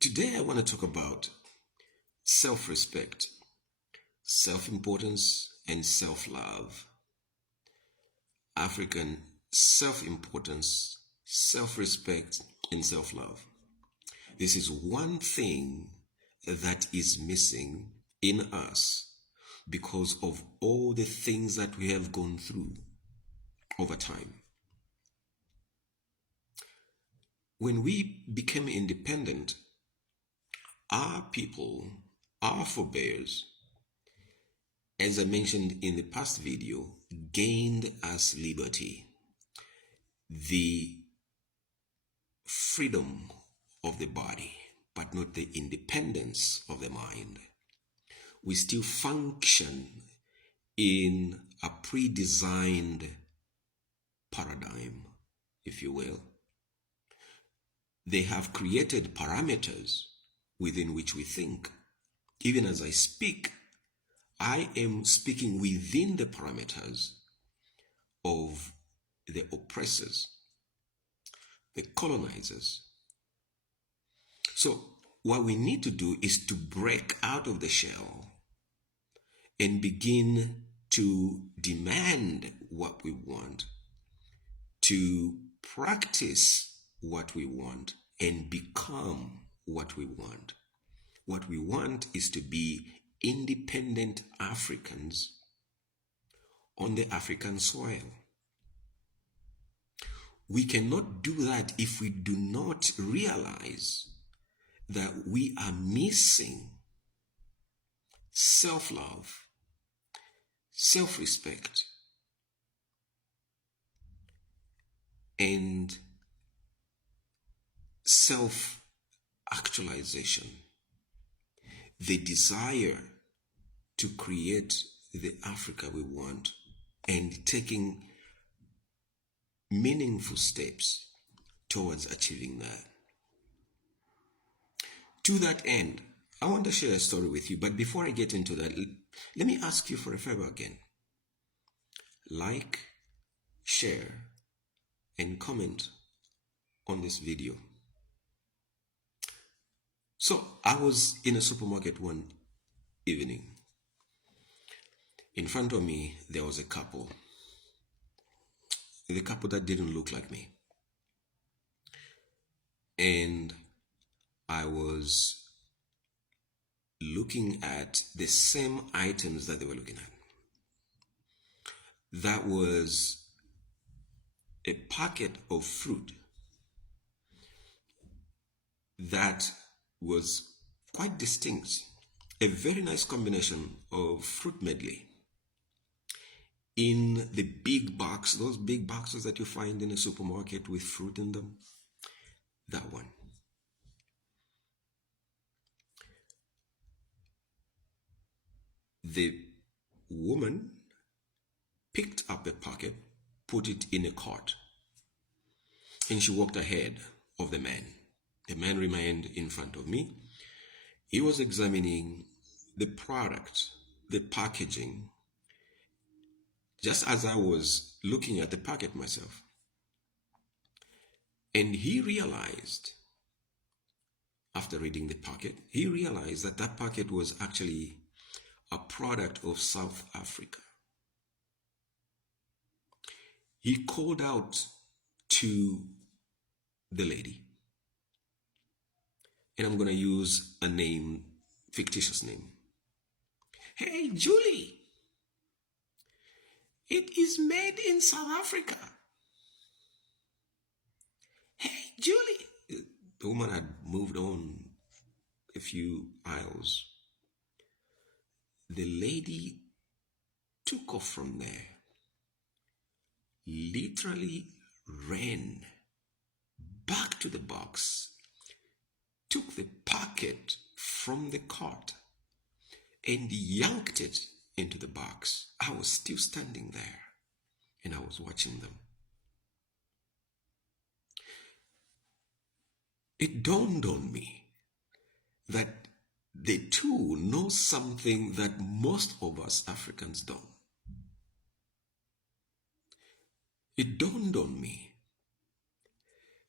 Today, I want to talk about self respect, self importance, and self love. African self importance, self respect, and self love. This is one thing that is missing in us because of all the things that we have gone through over time. When we became independent, our people, our forebears, as I mentioned in the past video, gained us liberty, the freedom of the body, but not the independence of the mind. We still function in a pre-designed paradigm, if you will. They have created parameters within which we think. Even as I speak, I am speaking within the parameters of the oppressors, the colonizers. So what we need to do is to break out of the shell and begin to demand what we want, to practice what we want, and become what we want. What we want is to be independent Africans on the African soil. We cannot do that if we do not realize that we are missing self-love, self-respect, and self-actualization. The desire to create the Africa we want and taking meaningful steps towards achieving that. To that end, I want to share a story with you, but before I get into that, let me ask you for a favor again. Like, share, and comment on this video. So, I was in a supermarket one evening. In front of me, there was a couple. The couple that didn't look like me. And I was looking at the same items that they were looking at. That was a packet of fruit that was quite distinct. A very nice combination of fruit medley in the big box, those big boxes that you find in a supermarket with fruit in them. That one. The woman picked up the packet, put it in a cart, and she walked ahead of the man. The man remained in front of me. He was examining the product, the packaging, just as I was looking at the packet myself. And he realized, after reading the packet, he realized that that packet was actually a product of South Africa. He called out to the lady, and I'm going to use a name, fictitious name. Hey, Julie, it is made in South Africa. Hey, Julie. The woman had moved on a few aisles. The lady took off from there, literally ran back to the box, took the packet from the cart, and yanked it into the box. I was still standing there, and I was watching them. It dawned on me that they too know something that most of us Africans don't. It dawned on me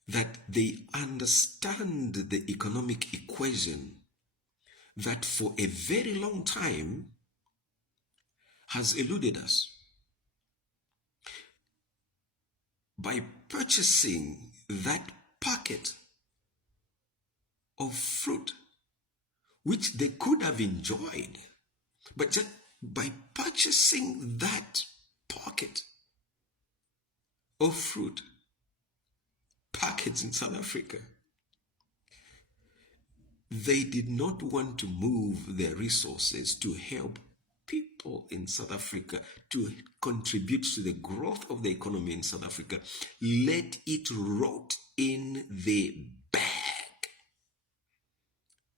that they understand the economic equation that for a very long time has eluded us. By purchasing that packet of fruit, which they could have enjoyed, but just by purchasing that pocket of fruit, packets in South Africa, they did not want to move their resources to help people in South Africa, to contribute to the growth of the economy in South Africa. Let it rot in the bag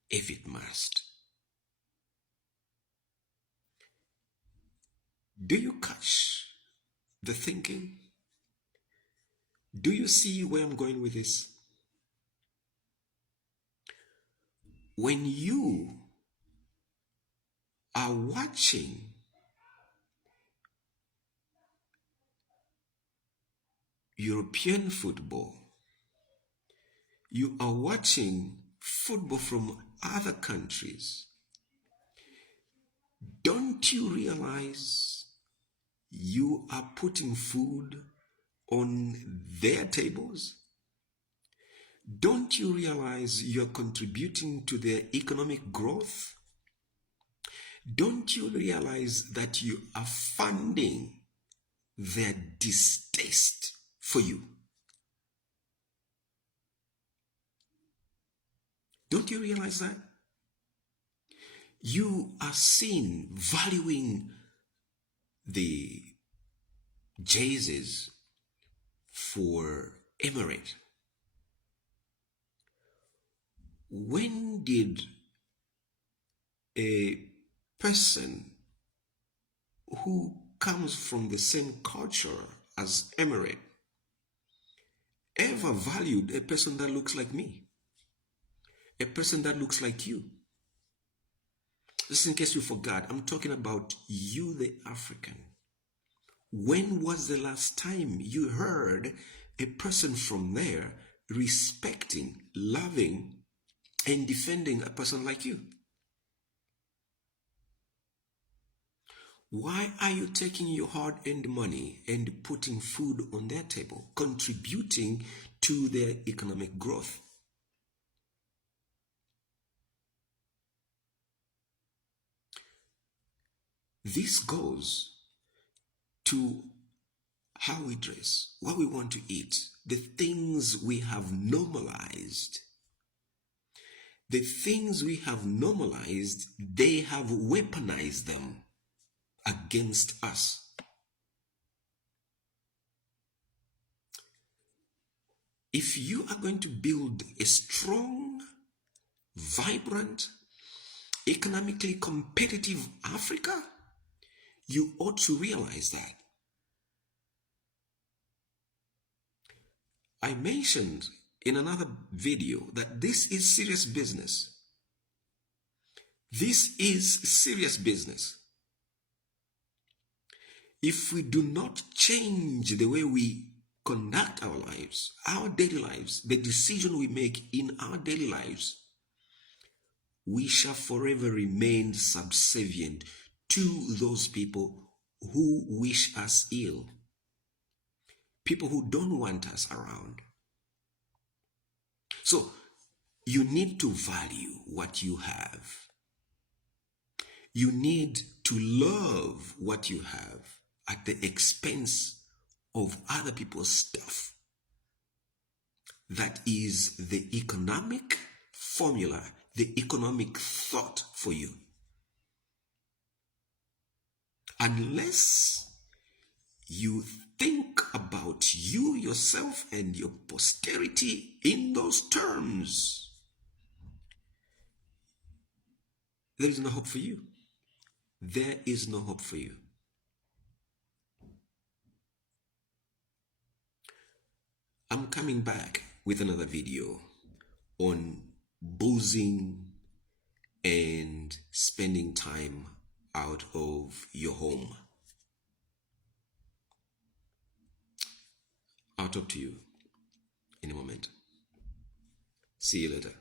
if it must. Do you catch the thinking? Do you see where I'm going with this? When you are watching European football, you are watching football from other countries, don't you realize you are putting food on their tables? Don't you realize you're contributing to their economic growth? Don't you realize that you are funding their distaste for you? Don't you realize that? You are seen valuing the jerseys for Emirates. When did a person who comes from the same culture as Emirate ever valued a person that looks like me? A person that looks like you? Just in case you forgot, I'm talking about you, the African. When was the last time you heard a person from there respecting, loving, and defending a person like you? Why are you taking your hard-earned money and putting food on their table, contributing to their economic growth? This goes to how we dress, what we want to eat, the things we have normalized. The things we have normalized, they have weaponized them against us. If you are going to build a strong, vibrant, economically competitive Africa, you ought to realize that. I mentioned in another video that this is serious business. This is serious business. If we do not change the way we conduct our lives, our daily lives, the decision we make in our daily lives, we shall forever remain subservient to those people who wish us ill, people who don't want us around. So you need to value what you have. You need to love what you have at the expense of other people's stuff. That is the economic formula, the economic thought for you. Unless you think about you, yourself, and your posterity in those terms, there is no hope for you. There is no hope for you. I'm coming back with another video on boozing and spending time out of your home. I'll talk to you in a moment. See you later.